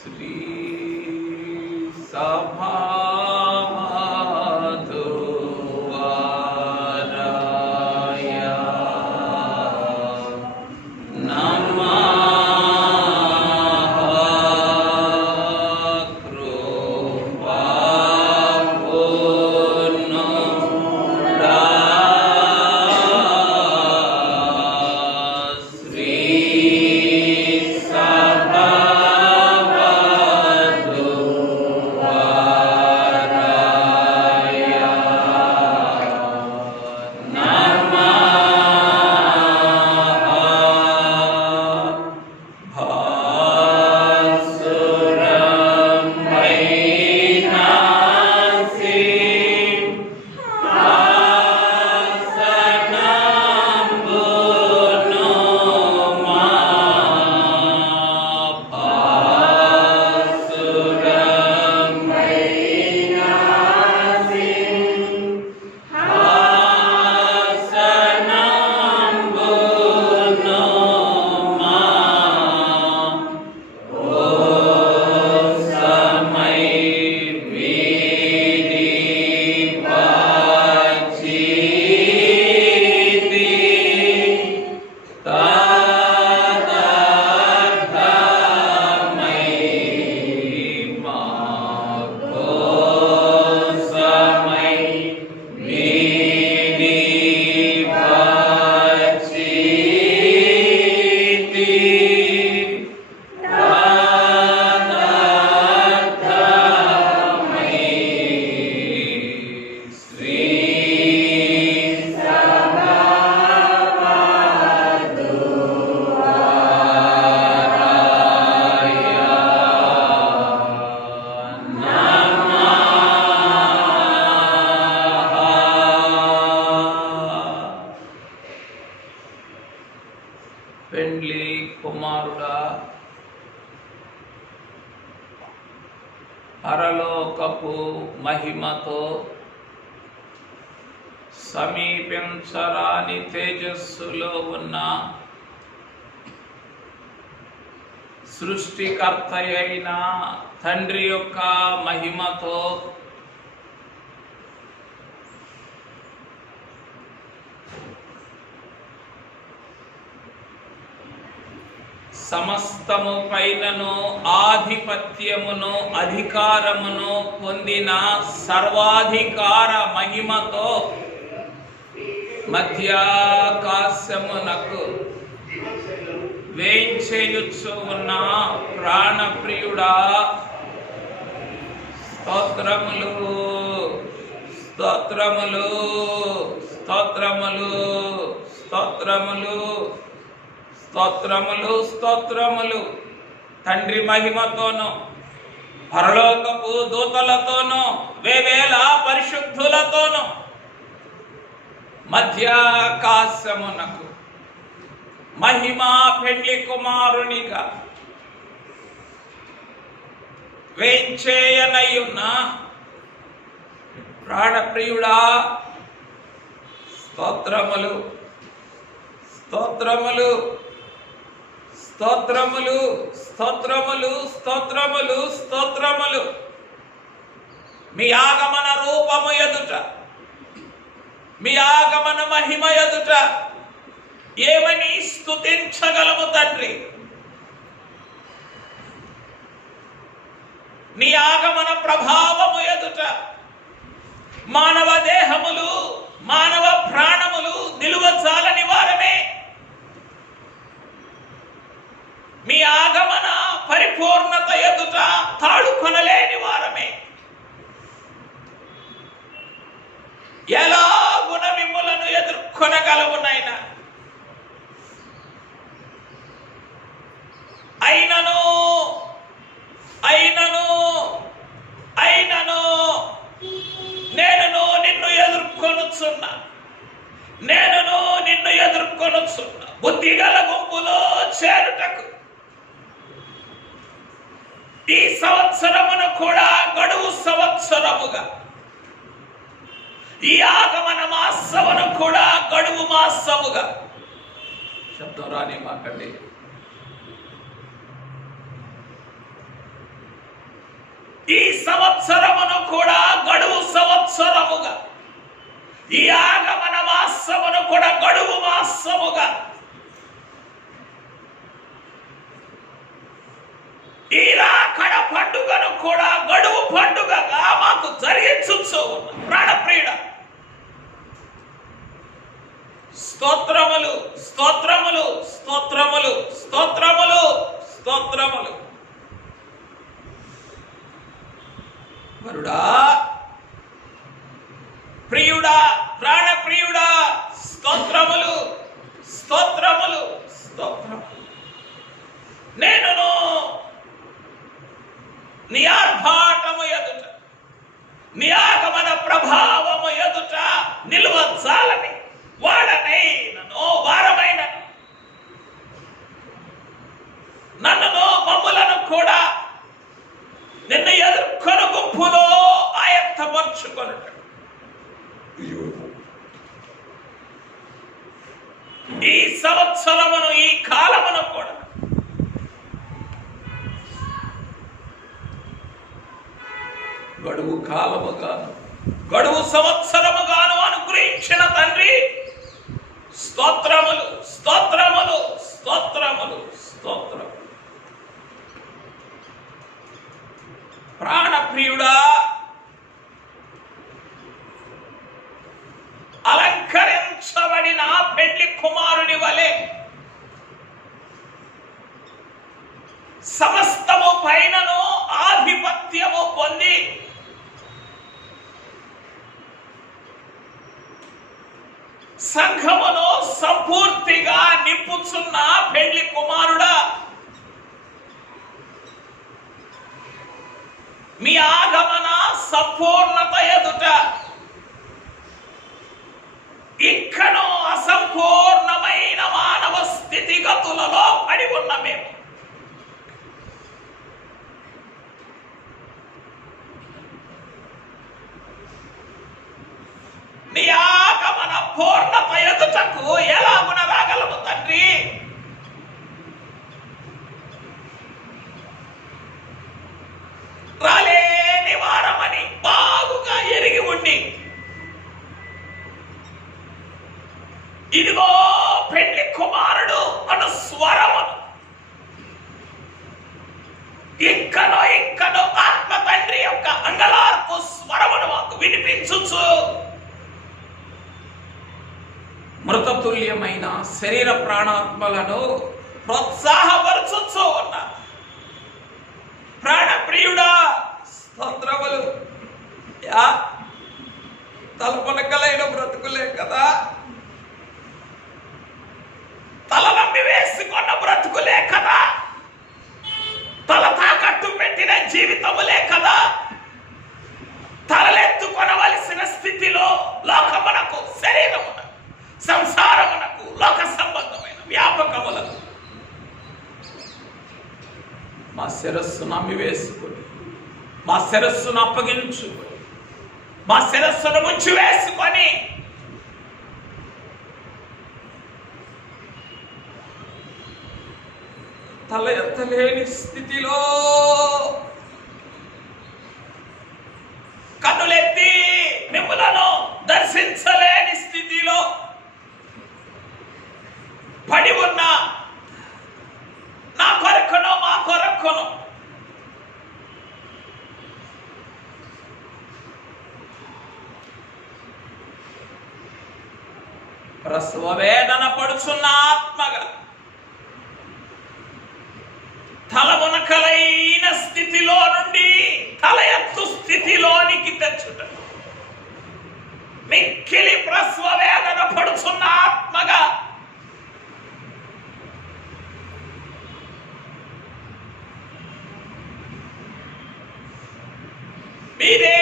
श्री सभा పెండ్లి కుమారుడా, పరలోకపు మహిమతో సమీపించరాని తేజస్సులో ఉన్న సృష్టికర్త అయిన తండ్రి యొక్క మహిమతో సమస్తము పైనను ఆధిపత్యమును అధికారమును పొందిన సర్వాధికార మహిమతో మధ్యాకాశమునకు వేంచేయుచు ఉన్న ప్రాణప్రియుడా, స్తోత్రములు స్తోత్రములు స్తోత్రములు స్తోత్రములు స్తోత్రములు స్తోత్రములు. తండ్రి మహిమతోను, పరలోకపు దూతలతోను, వేవేల పరిశుద్ధులతోను మధ్యాకాశమునకు మహిమా పెండ్లి కుమారునిగా వేంచేయనయున్న ప్రాణప్రియుడా, స్తోత్రములు స్తోత్రములు స్తోత్రములు స్తోత్రములు స్తోత్రములు స్తోత్రములు. మీ ఆగమన రూపము ఎదుట, మీ ఆగమన మహిమ ఎదుట ఏమని స్తుతించగలము తండ్రి? నీ ఆగమన ప్రభావము ఎదుట మానవ దేహములు, మానవ ప్రాణములు నిలువచాలని వారమే. మీ ఆగమన పరిపూర్ణత ఎదుట తాళుకొనలేని వారమే. ఎలాగున మిమ్ములను ఎదుర్కొనగలవు నాయనా? అయినను అయినను అయినను నేనును నిన్ను ఎదుర్కొనుచున్నా, నేనును నిన్ను ఎదుర్కొనుచున్నా. బుద్ధిగల గుంపులో చేరుటకు ఈ సంవత్సరమును కూడా గడువు సంవత్సరముగా, ఈ ఆగమన మాసమును కూడా గడువు మాసముగా, శబ్దం రాని మాకండి, ఈ సంవత్సరమును కూడా గడువు సంవత్సరముగా, ఈ ఆగమన మాసమును కూడా గడువు మాసముగా, ఈ రాకడ పండుగను కూడా గడువు పండుగగా మాకు జరిగించు ప్రాణప్రియుడ. స్తోత్రములు, స్తోత్రములు, స్తోత్రములు, స్తోత్రములు, స్తోత్రములు. వరుడా, ప్రియుడా, ప్రాణప్రియుడా, స్తోత్రములు, స్తోత్రములు, స్తోత్రములు. నేనును నీ ఆర్భాటము ఎదుట, నీ ఆగమన ప్రభావము ఎదుట నిలువజాలని వాడనైనను వారమైన నన్నును మమ్ములను కూడా నిన్ను ఎదుర్కొను గుంపులో ఆయత్తపరుచుకొనుట. ఈ సంవత్సరమును, ఈ కాలమును కూడా గడువు కాలముగాను, గడువు సంవత్సరముగాను అనుగ్రహించిన తండ్రి, స్తోత్రములు, స్తోత్రములు, స్తోత్రములు, స్తోత్రములు. ప్రాణప్రియుడా, అలంకరించబడిన పెండ్లి కుమారుని వలె సమస్తము పైనను ఆధిపత్యము పొంది సంఘమును సంపూర్తిగా నింపుచున్న పెండ్లి కుమారుడా, మీ ఆగమన సంపూర్ణత ఎదుట ఇక్కను అసంపూర్ణమైన మానవ స్థితిగతులలో పడి ఉన్న మేము నీ ఆగమన పూర్ణత ఎదుటకు ఎలాగున రాగలము తండ్రి? రాలేని వారమని బాగుగా ఎరిగి ఉండి, ఇదిగో పెండ్లి కుమారుడు అను స్వరమును ఇంకనో ఇంకనో ఆత్మ తండ్రి యొక్క అంగలార్పు స్వరమును మాకు వినిపించుచు మృతతుల్యమైన శరీర ప్రాణాత్మలను ప్రోత్సాహపరచుచు ఉన్నా ప్రాణప్రియుడా, స్తోత్రములు. తలపనకలైన బ్రతుకులే కదా, తల నమ్మి వేసుకున్న బ్రతుకులే కదా, తల తాకట్టు పెట్టిన జీవితములే కదా, తలలెత్తుకొనవలసిన స్థితిలో లోకమునకు, శరీరమునకు, సంసారమునకు, లోక సంబంధమైన వ్యాపకములకు మా శిరస్సును నమ్మి వేసుకుని, మా శిరస్సును అప్పగించుకొని, మా శిరస్సును ముంచి వేసుకొని తల ఎత్తలేని స్థితిలో కన్నులెత్తి మిమ్ములను దర్శించలేని స్థితిలో పడి ఉన్న నా కొరకును, మా కొరకును ప్రసవ వేదన పడుచున్న ఆత్మగా తలమునకలైన స్థితిలో నుండి తల ఎత్తు స్థితిలోనికి తెచ్చుట, మిక్కిలి ప్రసవ వేదన పడుచున్న ఆత్మగా మీరే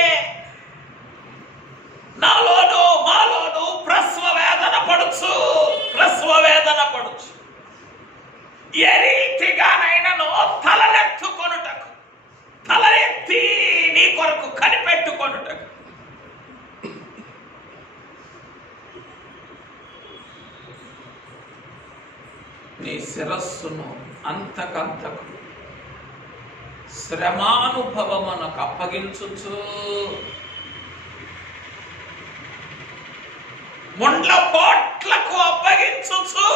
నాలోను మాలోను ప్రసవ వేదన పడుచు ఏ రీతిగానైనాను తలనెత్తుకొనుటకు, తలెత్తి నీ కొరకు కనిపెట్టుకొనుటకు నీ శిరస్సును అంతకంతకు శ్రమానుభవమునకు అప్పగించుచు ముండ్ల పోట్లకు అప్పగించుచు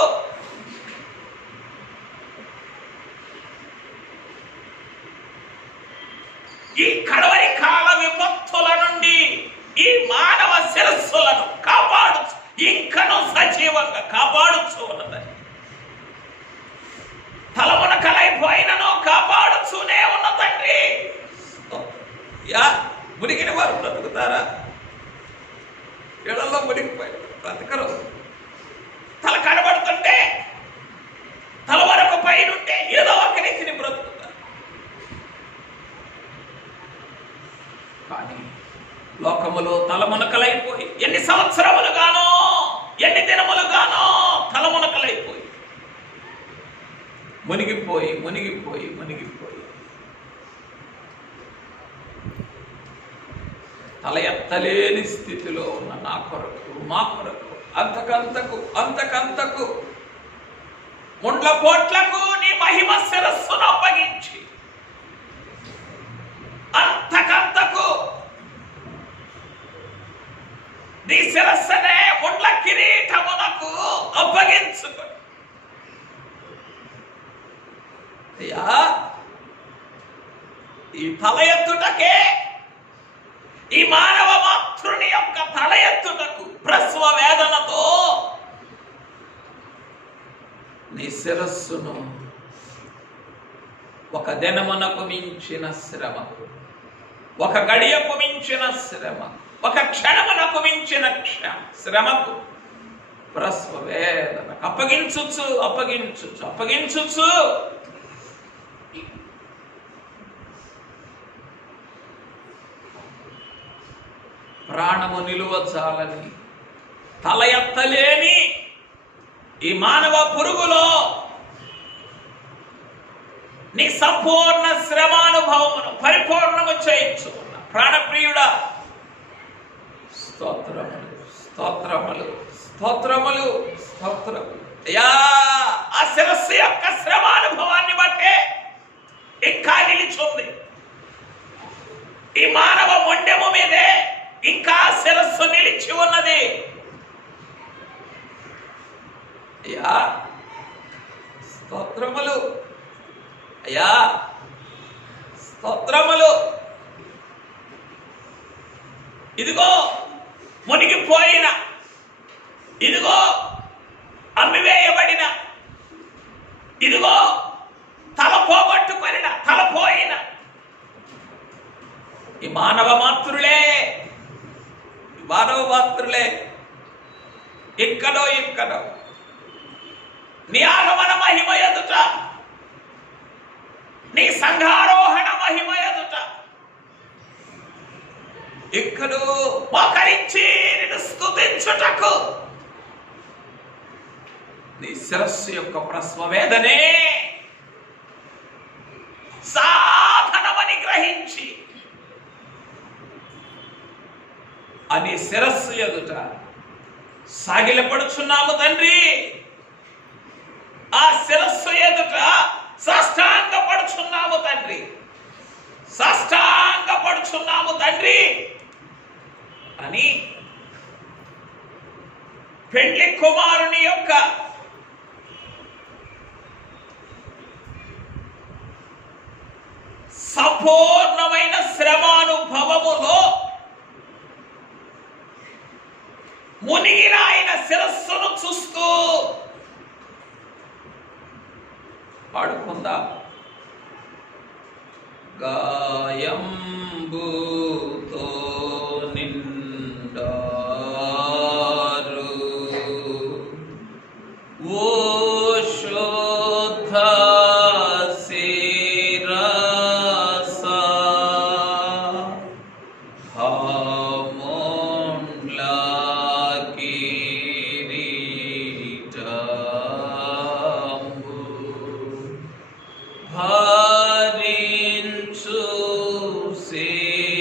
ఈ కడవరి కాల విపత్తుల నుండి ఈ మానవ శిరస్సులను కాపాడు, ఇంకను సజీవంగా కాపాడుచు ఉన్నదని. తలమునకలైపోయినను కాపాడుతూనే ఉన్న తండ్రి. మునిగిన వారు బ్రతుకుతారా? ఇళ్లలో మునిగిపోయి బ్రతకరు. తల కనబడుతుంటే, తల వరకు పైనుంటే ఏదో ఒక రీతిని బ్రతుకుతారు. కానీ లోకములో తలమునకలైపోయి ఎన్ని సంవత్సరములుగానో, ఎన్ని దినములుగానో తలమునకలైపోయి మునిగిపోయి మునిగిపోయి మునిగిపోయి తల ఎత్తలేని స్థితిలో ఉన్న నా కొరకు, మా కొరకు అంతకంతకు ముండ్ల పోట్లకు నీ మహిమ శిరస్సును అప్పగించి, అంతకంతకు నీ శిరస్సునే ముండ్ల కిరీటమునకు అప్పగించుకో. అయ్యా, ఈ తల ఎత్తుటకే, ఈ మానవ మాతృని యొక్క తల ఎత్తుటకు ప్రసవ వేదనతో నీ శిరస్సును ఒక దినమునకు మించిన శ్రమ, ఒక గడియకు మించిన శ్రమ, ఒక క్షణమునకు మించిన శ్రమకు ప్రసవ వేదనకు అప్పగించుచు ప్రాణము నిలువచాలని తల ఎత్తలేని ఈ మానవ పురుగులో నీ సంపూర్ణ శ్రమానుభవమును పరిపూర్ణము చేయించుకున్న ప్రాణప్రియుడా, స్తోత్రములు. అయ్యా, ఆ శిరస్సు యొక్క శ్రమానుభవాన్ని బట్టే ఇంకా నిలిచింది. ఈ మానవ మొండెము మీదే ఇంకా శిరస్సు నిలిచి ఉన్నది. అయ్యా, స్తోత్రములు. ఇదిగో మునిగిపోయిన, ఇదిగో అమ్మివేయబడిన, ఇదిగో తల పోగొట్టుకొనిన, తలపోయిన ఈ మానవ మాతృలే ఎక్కడో నీ ఆగమన మహిమ ఎదుట, నీ సంఘారోహణ మహిమ ఎదుట ఎక్కడో మోకరించి నిన్ను స్తుతించుటకు నీ శిరస్సు యొక్క ప్రసవ వేదనే సాధనమని గ్రహించి అని శిరస్సు ఎదుట సాగిలపడుచున్నాము తండ్రి. ఆ శిరస్సు ఎదుట సాష్టాంగపడుచున్నాము తండ్రి అని పెండ్లి కుమారుని యొక్క సంపూర్ణమైన శ్రమానుభవములో మునిగిన ఆయన శిరస్సును చూస్తూ పాడుకుందాం. గాయంబుతో నిండారు ఓ శోద్ధ శిరస హామోండ్ల కిరీటంబు భరించు శిరస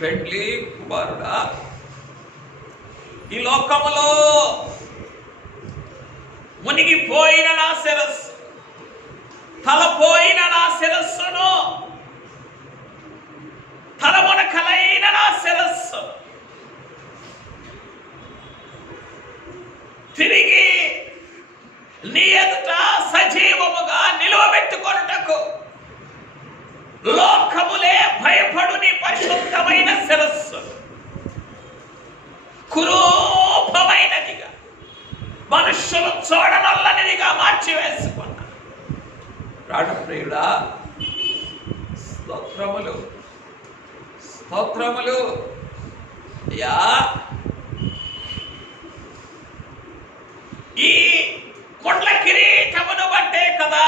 పెండ్లి కుమారుడా, ఈ లోకములో మునిగిపోయిన నా శిరస్సు, తలపోయిన నా శిరస్సును, తలమునకలైన నా శిరస్సు తిరిగి నీ ఎదుట సజీవముగా నిలువబెట్టుకొనుటకు లోకములే భయపడు నీ పరిశుద్ధమైన శిరస్సు కురూపమైనదిగా, మనుష్యులు చూడనల్లనిదిగా మార్చివేసుకున్నా. ప్రాణప్రియుడా, స్తోత్రములు స్తోత్రములు. యా ఈ కొండ్ల కిరీటమును బట్టే కదా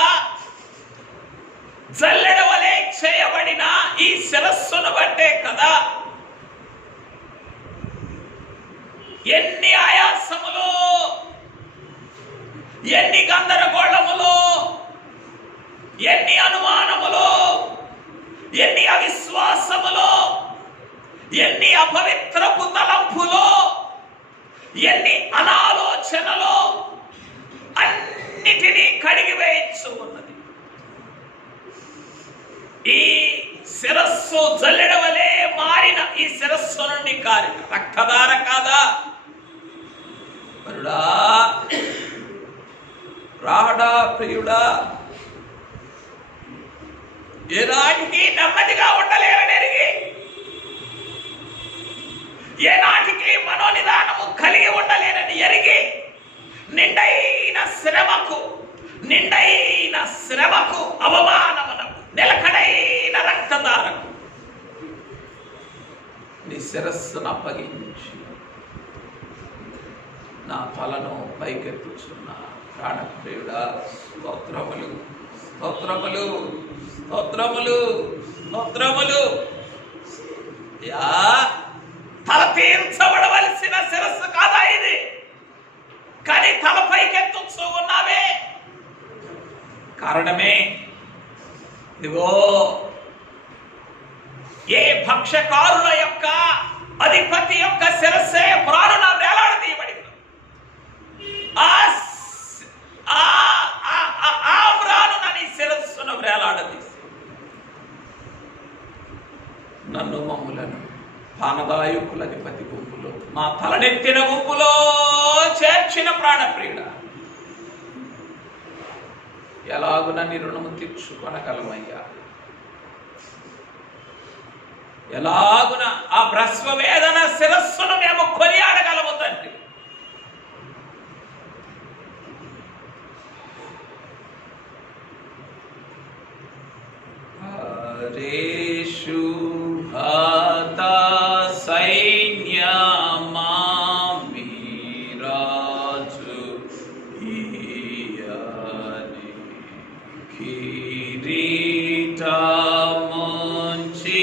జల్లెడ వలె చేయబడిన ఈ శిరస్సును బట్టే కదా ఎన్ని ఆయాసములు, ఎన్ని గందరగోళములు, ఎన్ని అనుమానములు, ఎన్ని అవిశ్వాసములు, ఎన్ని అపవిత్రపు తలంపులు, ఎన్ని అనాలోచనలు అన్నిటినీ కడిగివేయచ్చు ఉన్నది. ఈ శిరస్సు జల్లెడ వలె మారిన ఈ శిరస్సు నుండి కారిన రక్తధార కాదా? పరుడా, రాడా, ప్రియుడా, ఏనాటికి నెమ్మదిగా ఉండలేరని ఎరిగి, ఏనాటికి మనోనిదానము కలిగి ఉండలేరని ఎరిగి, నిండైన శ్రమకు అవమానమునకు నిలకడైన రక్తధారకు నీ శిరస్సును అప్పగించి నా తలను పైకెత్తుచున్న ప్రాణప్రియుడా, స్తోత్రములు స్తోత్రములు స్తోత్రములు స్తోత్రములు. యా తల తీర్చబడవలసిన శిరస్సు కాదా ఇది? కానీ తల పైకెత్తుచూ ఉన్నావే. కారణమే ఇదిగో, ఏ భక్ష్యకారుల యొక్క అధిపతి యొక్క శిరస్సే ప్రాణున వేలాడదీయబడింది. ఆ ప్రాణున నీ శిరస్సును వేలాడదీసి నన్ను మమ్ములను పానదాయకుల అధిపతి గుంపులో, మా తలనెత్తిన గుంపులో చేర్చిన ప్రాణప్రియుడ, ఎలాగున నీ రుణము తీర్చుకొనగలమయ్యా? ఎలాగున ఆ భ్రస్వ వేదన శిరస్సును మేము కొనియాడగలము తండ్రి. హరేషు హతా సైన్యమా మీరాజు ఈయనే కిరీటముంచి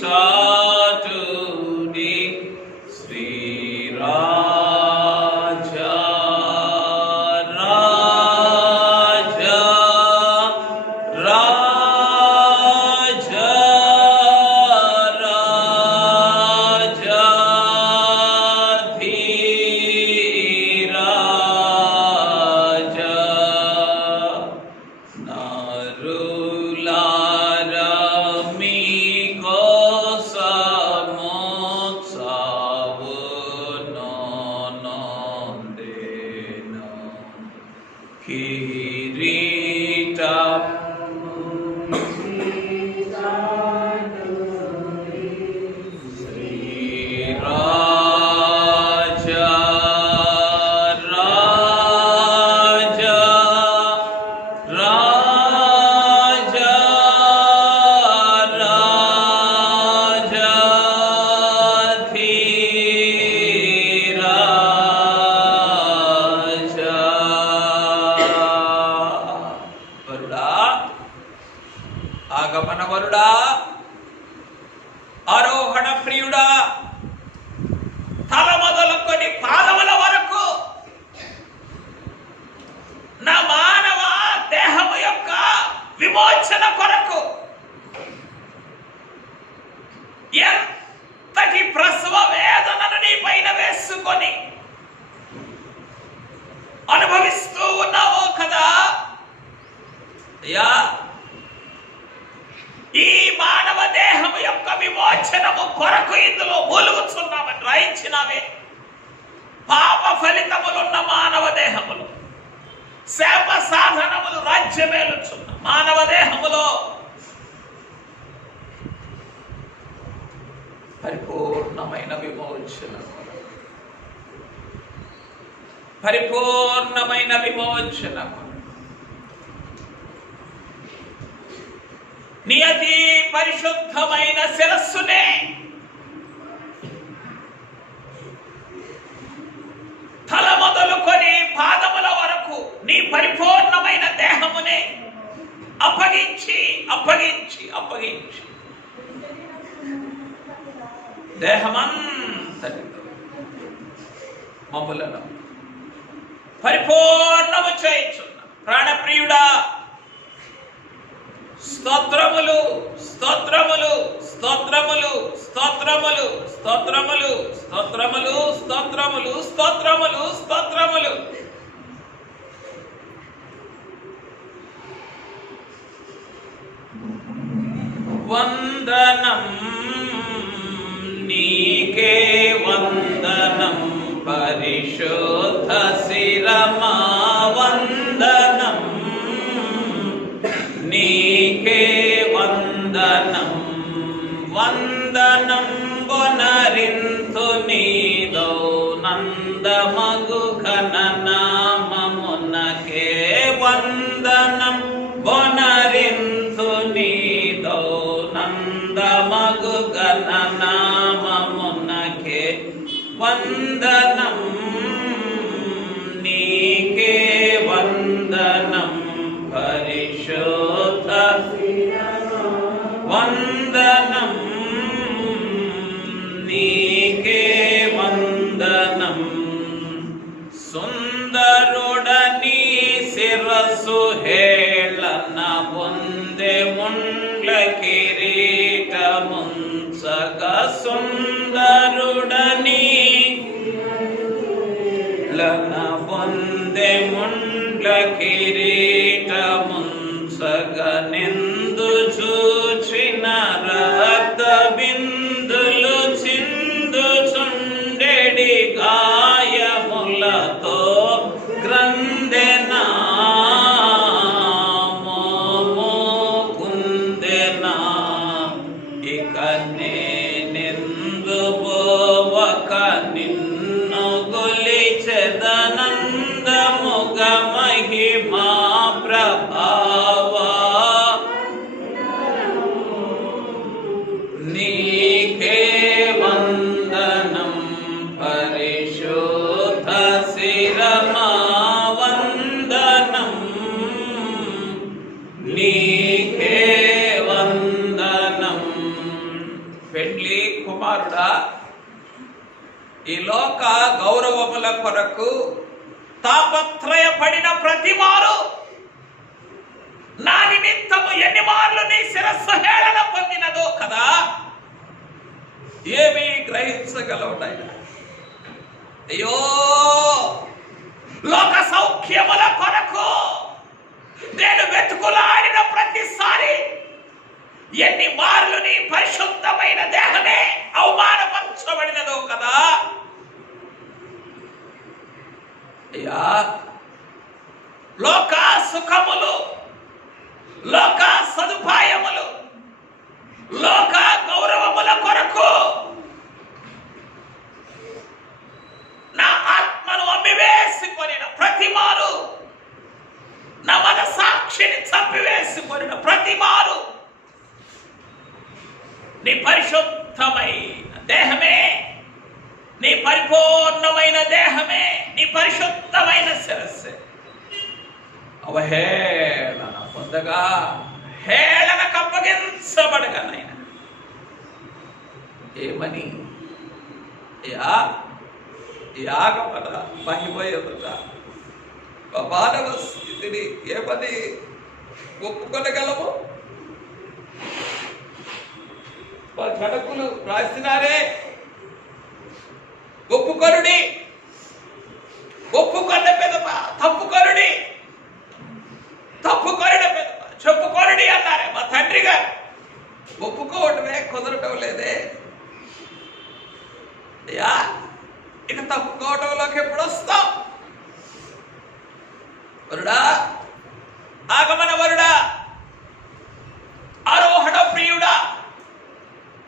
చాటుని శ్రీరాజా రాజా రాజా రాజా ధీరాజా నరులారా మీకోసము చావును నొందెను. శ్రీరాజా రాజా రాజా రాజా ధీరాజా పాప ఫలితములున్న మానవ దేహములు, శాప సాధనములు రాజ్యమేలుచున్న మానవ దేహములో పరిపూర్ణమైన విమోచన, పరిపూర్ణమైన విమోచన, నీ అతి పరిశుద్ధమైన శిరస్సునే తల మొదలుకొని పాదముల వరకు నీ పరిపూర్ణమైన దేహమునే అప్పగించి అప్పగించి అప్పగించి దేహమంతటితో మమ్ములను పరిపూర్ణము చేయుచున్న ప్రాణప్రియుడా, స్తోత్రములు స్తోత్రములు స్తోత్రములు స్తోత్రములు స్తోత్రములు స్తోత్రములు స్తోత్రములు స్తోత్రములు స్తోత్రములు. వందనం నీకే వందనం పరిశుద్ధ శిరమా, వందనం నీకే వందనం, వందనం బొనరింతు నీదో నందమగు ఘననామమునకే, వందనం బొనరింతు నీదో నందమగు ఘననామమునకే, వందనం నీకే వందనం పరిశుద్ధ, వందనం నీకే వందనం. సుందరుడని శిరస్సు హేళన పొందే ముండ్ల కిరీటముంచగా, సుందరుడని లన పొందే ముండ్ల కిరీటముంచగా, నిందు చూచిన రక్త బిందులు చిందుచుండెడి గాయములతో గ్రంథెనా మోకుందెనా, ఇక నేనెందు పోవక నిన్ను గొలిచెదనందముగ మహిమా ప్రభావా, నీకే వందనం పరిశుద్ధ శిరమా, వందనం నీకే వందనం. పెండ్లి కుమారుడా, ఈ లోక గౌరవముల కొరకు తాపత్రయపడిన ప్రతిమారు నా నిమిత్తము ఎన్ని మార్లు నీ శిరస్సు హేళన పొందినదో కదా, ఏమీ గ్రహించగలవునైనా. అయ్యో, లోక సౌఖ్యముల కొరకు నేను వెతుకులాడిన ప్రతిసారి ఎన్ని మార్లు నీ పరిశుద్ధమైన దేహమే అవమానపరచబడినదో కదా. అయ్యా, లోక సుఖములు, లోక సదుపాయములు, లోక గౌరవముల కొరకు నా ఆత్మను అమ్మివేసుకొనిన ప్రతిమారు, నా మనసాక్షిని చంపివేసుకొనిన ప్రతిమారు నీ పరిశుద్ధమైన దేహమే, నీ పరిపూర్ణమైన దేహమే, నీ పరిశుద్ధమైన శిరస్సే అవహేళన పొందగా, హేళనకు అప్పగించబడగా నాయన ఏమని యాగపడ మహిమయదుట మానవ స్థితిని ఏమని ఒప్పుకొనగలము? మా కడకులు రాసినారే, ఒప్పుకొనుడి, ఒప్పుకొన్న పెదప తప్పుకొనుడి, తప్పుకొనడ పెదప చెప్పుకొనుడి అన్నారే మా తండ్రి గారు. ఒప్పుకోవటమే కుదరటం లేదే. ఇక తప్పుకోవటంలోకి ఎప్పుడు వస్తాం? వరుడా, ఆగమన వరుడా, ఆరోహణ ప్రియుడా,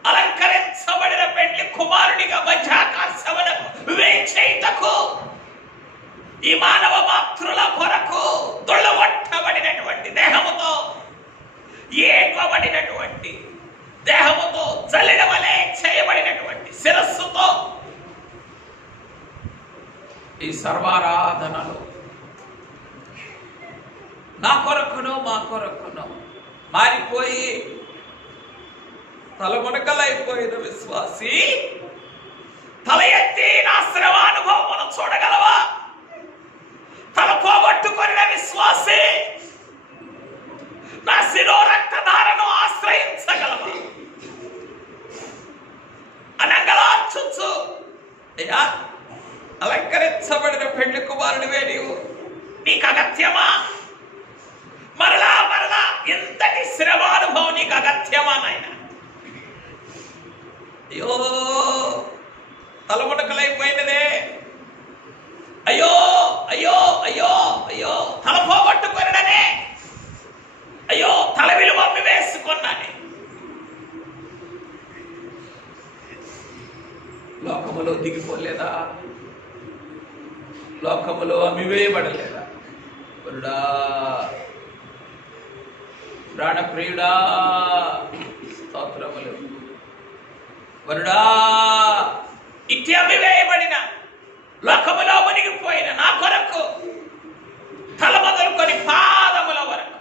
అలంకరించబడిన పెండ్లి కుమారునిగా మధ్యాకాశమునకు వేచేయుటకు ఈ మానవ మాతృల కొరకు దొళ్ళగొట్టబడినటువంటి దేహముతో, ఏడ్వబడినటువంటి దేహముతో, జల్లెడ వలె చేయబడినటువంటి శిరస్సుతో ఈ సర్వారాధనలో నా కొరకును మా కొరకును మారిపోయి తలమునకలైపోయిన విశ్వాసి తల ఎత్తి నా శ్రమానుభవమును చూడగలవా? తల పోగొట్టుకొనిన విశ్వాసి నా శిరో రక్తధారను ఆశ్రయించగలవా? అనంగలార్చుచు, అయ్యా, అలంకరించబడిన పెళ్లి కుమారుడివే నీకు అగత్యమా? మరలా మరలా ఇంతటి శ్రమానుభవం నీకు అగత్యమా నాయన? అయ్యో, తలమునకలైపోయినదే, అయ్యో అయ్యో అయ్యో అయ్యో, తల పోగొట్టుకొననే, అయ్యో తల విలువ వేసుకున్నానే. లోకములో దిగిపోలేదా? లోకములో అమ్మివేయబడలేదా? వరుడా, ప్రాణప్రియుడా, స్తోత్రములు. వరుడా, ఇట్టి అమ్మివేయబడిన, లోకములో మునిగిపోయిన నా కొరకు తల మొదలుకొని పాదముల వరకు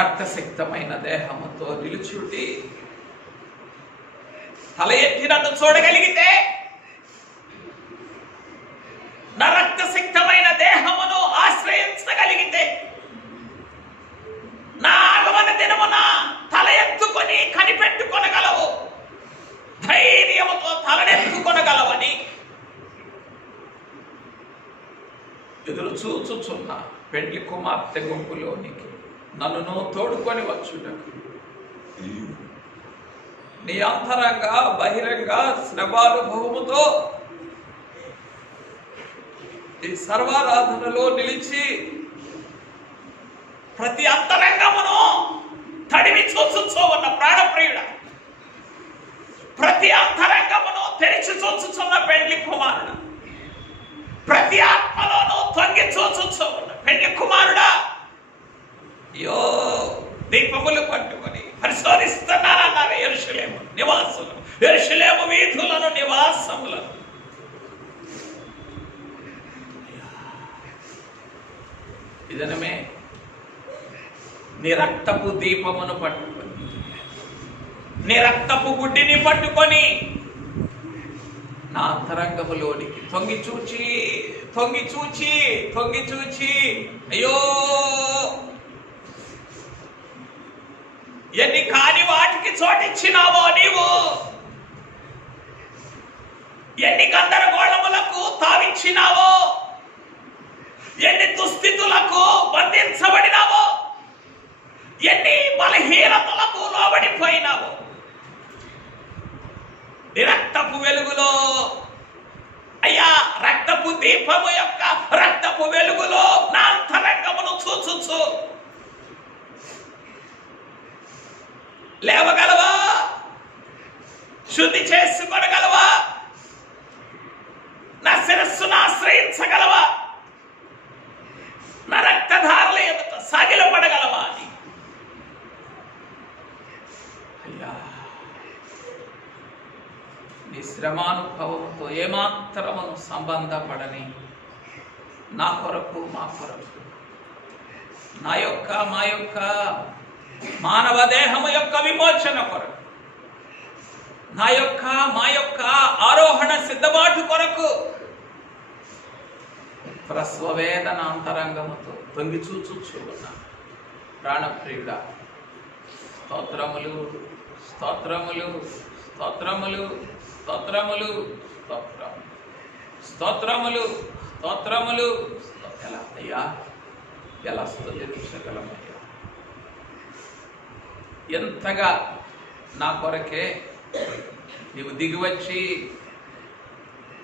రక్తసిక్తమైన దేహముతో నిలుచుండి తల ఎత్తి నన్ను చూడగలిగితే, నా రక్తసిక్తమైన దేహమును ఆశ్రయించగలిగితే, నా ఆగమన దినమున తల ఎత్తుకొని కనిపెట్టుకొనగలవు, ధైర్యముతో తలనెత్తుకొనగలవని ఎదురు చూచుచున్న పెండ్లి కుమార్తె గుంపులోనికి నన్ను తోడుకొని వచ్చుటకు నీ అంతరంగ బహిరంగ శ్రమానుభవముతో ఈ సర్వారాధనలో నిలిచి ప్రతి అంతరంగమును తడిమి చూచుచూ ఉన్న ప్రాణప్రియుడ, ప్రతి అంతరంగమును తెరిచి చూచుచున్న పెండ్లి కుమారుడు, ప్రతి ఆత్మలోనూ తొంగి చూచుచూ ఉన్న పెండ్లి కుమారుడా, అయ్యో దీపములు పట్టుకొని పరిశోధిస్తున్నారన్నారు యెరూషలేము నివాసులు, యెరూషలేము వీధులను నివాసములను. ఇదనమే నీ రక్తపు దీపమును పట్టుకొని, నీ రక్తపు గుడ్డిని పట్టుకొని నా అంతరంగములోనికి తొంగి చూచి తొంగి చూచి తొంగి చూచి, అయ్యో ఎన్ని కాని వాటికి చోటిచ్చినావో నీవు, ఎన్ని గందరగోళములకు తావిచ్చినావో, ఎన్ని దుస్థితులకు బంధించబడినావో, ఎన్ని బలహీనతలకు లోబడిపోయినావో, రక్తపు వెలుగులో, అయ్యా రక్తపు దీపము యొక్క రక్తపు వెలుగులో నా అంతరంగమును చూచుచు లేవగలవా? శుద్ధి చేసుకోగలవా? నా శిరస్సును ఆశ్రయించగలవా? నా రక్తధారల ఎదుట సాగిలపడగలవా అని. అయ్యా, నీ శ్రమానుభవంతో ఏమాత్రము సంబంధపడని నా కొరకు మా కొరకు, నా యొక్క మా యొక్క మానవ దేహము యొక్క విమోచన కొరకు, నా యొక్క మా యొక్క ఆరోహణ సిద్ధబాటు కొరకు ప్రస్వవేదన అంతరంగముతో తొంగి చూచుచూ ఉన్నా ప్రాణప్రియుడా, స్తోత్రములు స్తోత్రములు స్తోత్రములు స్తోత్రములు స్తోత్రములు స్తోత్రములు. ఎలా అయ్యా, ఎలా స్తుతించగలమయ్యా? ఎంతగా నా కొరకే నీవు దిగివచ్చి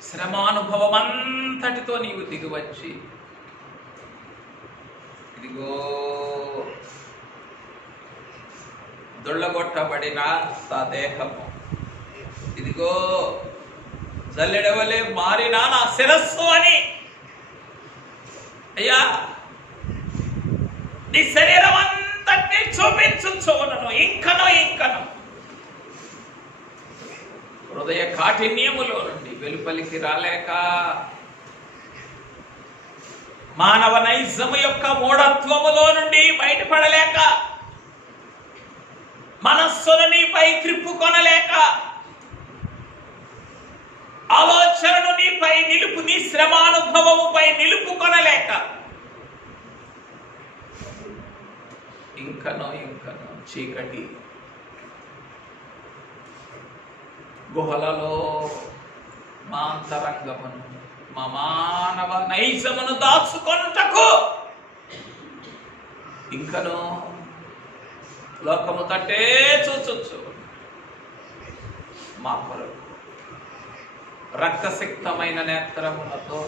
శ్రమానుభవం అంతటితో నీవు దిగివచ్చి, ఇదిగో దొళ్ళగొట్టబడిన దేహము, ఇదిగో జల్లెడవలే మారిన నా శిరస్సు అని, అయ్యా నీ శరీరం అంతటినీ చూపించుచున్నను. ఇంకనో హృదయ కాఠిన్యములో నుండి వెలుపలికి రాలేక, మానవ నైజము యొక్క మూఢత్వములో నుండి బయటపడలేక, మనస్సును నీపై త్రిప్పుకొనలేక, ఆలోచనను నీపై నీ శ్రమానుభవముపై నిలుపుకొనలేక, ఇంకనో చీకటి గుహలలో మా అంతరంగమును, మా మానవ నైజమును దాచుకొనుటకు ఇంకనో లోకము తట్టే చూచొచ్చు. మా కొరకు రక్తసిక్తమైన నేత్రములతో,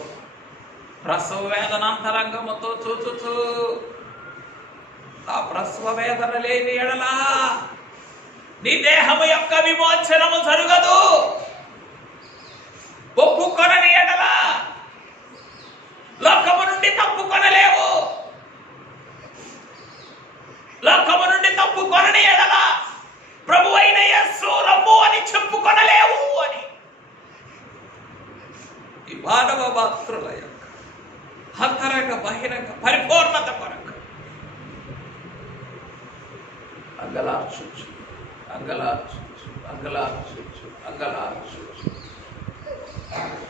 ప్రసవ వేదనాంతరంగముతో చూచుచు, ఆ ప్రసవ వేదన లేని ఎడలా నీ దేహము యొక్క విమోచనము జరగదు. ఒప్పుకొనని ఎడలా లోకము నుండి తప్పుకొనలేవు. లోకము నుండి తప్పుకొనని ఎడలా ప్రభువైన యేసు రమ్ము అని చెప్పుకొనలేవు అని ఈ మానవ మాత్రుల యొక్క అంతరంగ బహిరంగ పరిపూర్ణత కొరకు అంగలార్చుచు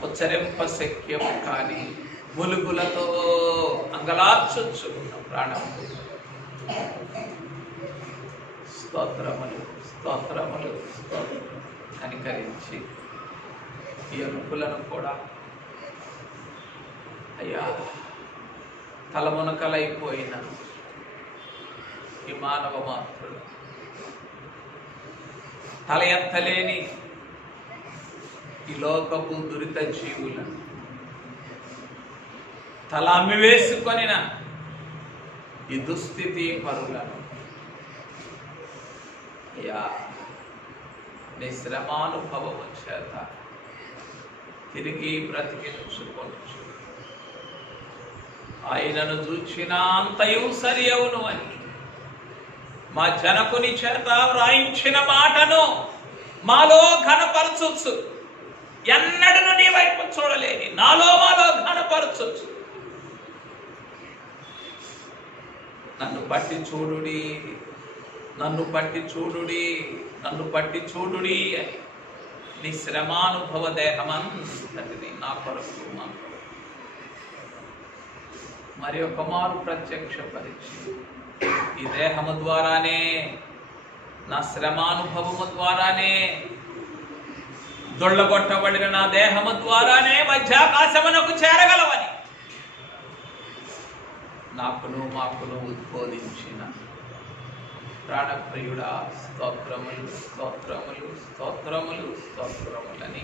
ఉచ్చరింప శక్యము కాని ములుగులతో అంగలార్చుచు ప్రాణం. స్తోత్రములు కనికరించి ఈ అరుపులను కూడా అయ్యా తలమునకలైపోయిన ఈ మానవ మాత్రులు, తల ఎత్తలేని ఈ లోకపు దురిత జీవులను, తల అమ్మివేసుకొనిన ఈ దుస్థితి పరులను అయ్యా నీ శ్రమానుభవము చేత తిరిగి బ్రతికించుకొనొచ్చు. ఆయనను చూచిన అంతయు సరి అవును అని మా జనకుని చేత వ్రాయించిన మాటను మాలో ఘనపరచొచ్చు. ఎన్నడను నీ వైపు చూడలేని మాలో ఘనపరచొచ్చు. నన్ను పట్టి చూడుడి అని నీ శ్రమానుభవ దేహమంతటిని నా కొరకు మరి ఒక మారు ప్రత్యక్షపరిచి, ఈ దేహము ద్వారానే, నా శ్రమానుభవము ద్వారానే, దొళ్ళగొట్టబడిన నా దేహము ద్వారానే మధ్యాకాశమునకు చేరగలవని మాకును ఉద్బోధించిన ప్రాణప్రియుడా స్తోత్రములని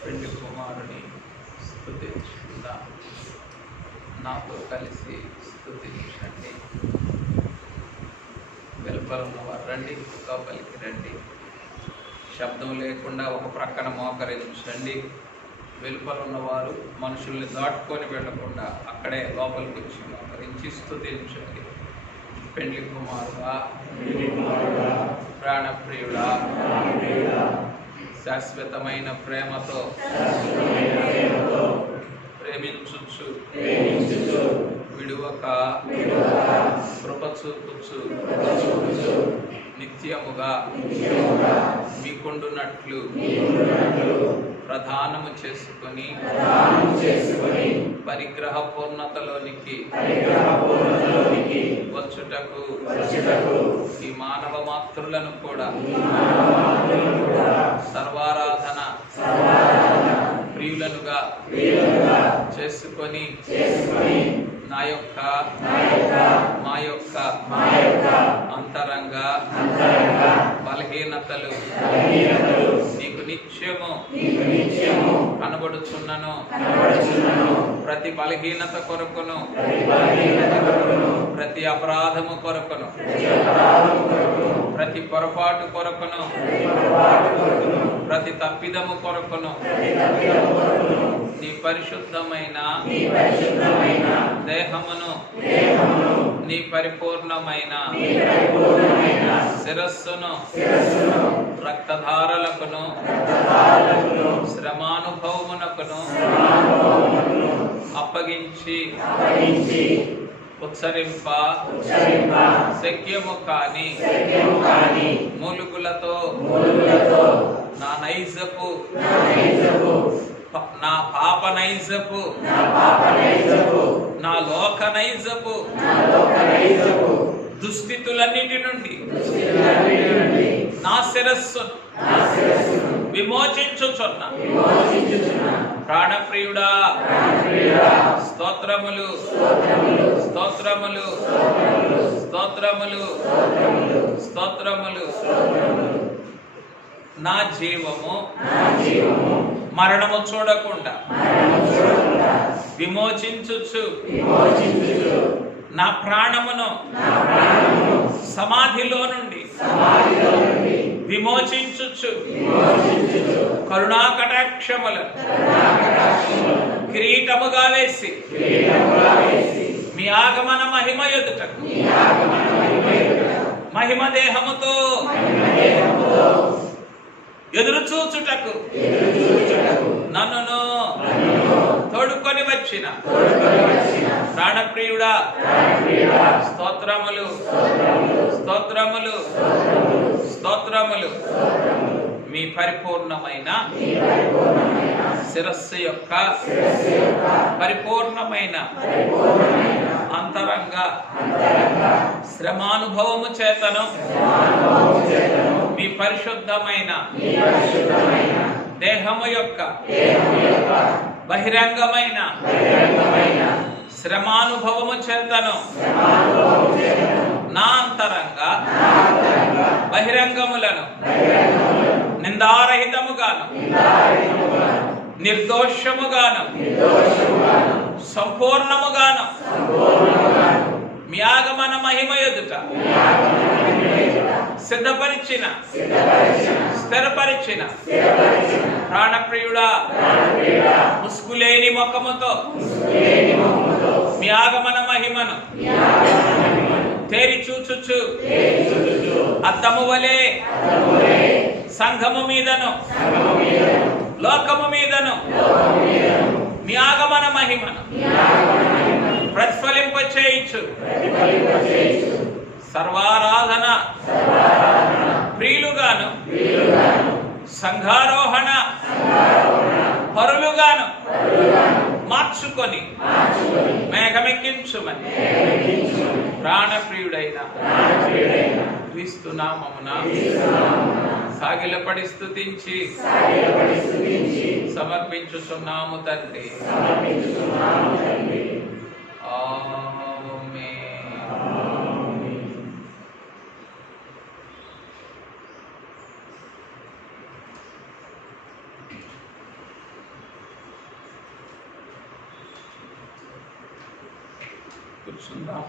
పెళ్లి కుమారుని స్తుతించుకుందా. నాతో కలిసి స్తుతించండి. వెలుపలున్న వారు రండి, లోపలికి రండి. శబ్దం లేకుండా ఒక ప్రక్కన మోకరించండి. వెలుపలున్న వారు మనుషుల్ని దాటుకొని వెళ్ళకుండా అక్కడే లోపలికి వచ్చి మోకరించి స్తుతించండి. పెళ్లి కుమారుడా, ప్రాణప్రియుడా, శాశ్వతమైన ప్రేమతో ప్రేమించుచు విడువక కృప చూపుచు నిత్యముగా మీకుండునట్లు ప్రధానము చేసుకొని పరిగ్రహ పూర్ణతలోనికి వచ్చుటకు ఈ మానవ మాతృలను కూడా సర్వారాధన ప్రియులనుగా చేసుకొని మా యొక్క అంతరంగ బలహీనతలు నీ నిత్యము కనబడుచున్నను. ప్రతి బలహీనత కొరకును, ప్రతి అపరాధము కొరకును, ప్రతి పొరపాటు కొరకును, ప్రతి తప్పిదము కొరకును నీ పరిశుద్ధమైన దేహమును, నీ పరిపూర్ణమైన శిరస్సును రక్తధారలకును, శ్రమానుభవమునకును అప్పగించి ఉత్సరింప శక్యము కాని మూలుగులతో నా నైజపు, నా పాప నైజపు, నా లోక నైజపు దుస్థితులన్నిటి నుండి నా శిరస్సు విమోచించుచున్న ప్రాణప్రియుడా స్తోత్రములు, స్తోత్రములు, స్తోత్రములు, స్తోత్రములు. నా జీవము మరణము చూడకుండా విమోచించుచు నా ప్రాణమును సమాధిలో నుండి విమోచించుచు కరుణా కటాక్షములను కిరీటముగా వేసి మీ ఆగమన మహిమ ఎదుట మహిమ దేహముతో ఎదురు చూచుటకు నన్నును తోడుకొని వచ్చిన ప్రాణప్రియుడా స్తోత్రములు, స్తోత్రములు, స్తోత్రములు. మీ పరిపూర్ణమైన శిరస్సు యొక్క పరిపూర్ణమైన అంతరంగ శ్రమానుభవము చేతను మీ పరిశుద్ధమైన దేహము యొక్క బహిరంగమైన శ్రమానుభవము చేతను నా అంతరంగ బహిరంగములను నిందారహితముగాను నిర్దోషముగాను సంపూర్ణముగాను మీ ఆగమన మహిమ ఎదుట సిద్ధపరిచిన, స్థిరపరిచిన ప్రాణప్రియుడా ముసుగులేని ముఖముతో మీ ఆగమన మహిమను తేరి చూచుచు అద్దము వలె సంఘము మీదను లోకము మీదను మీ ఆగమన మహిమను ప్రతిఫలింప చేయించు. సర్వారాధన ప్రియులుగాను సంఘారోహణ పరులుగాను మార్చుకొని మేఘమెక్కించుమని ప్రాణప్రియుడైన క్రీస్తు నామమున సాగిలపడి స్తుతించి సమర్పించుచున్నాము తండ్రి. ఆమేన్. కూర్చుందాం.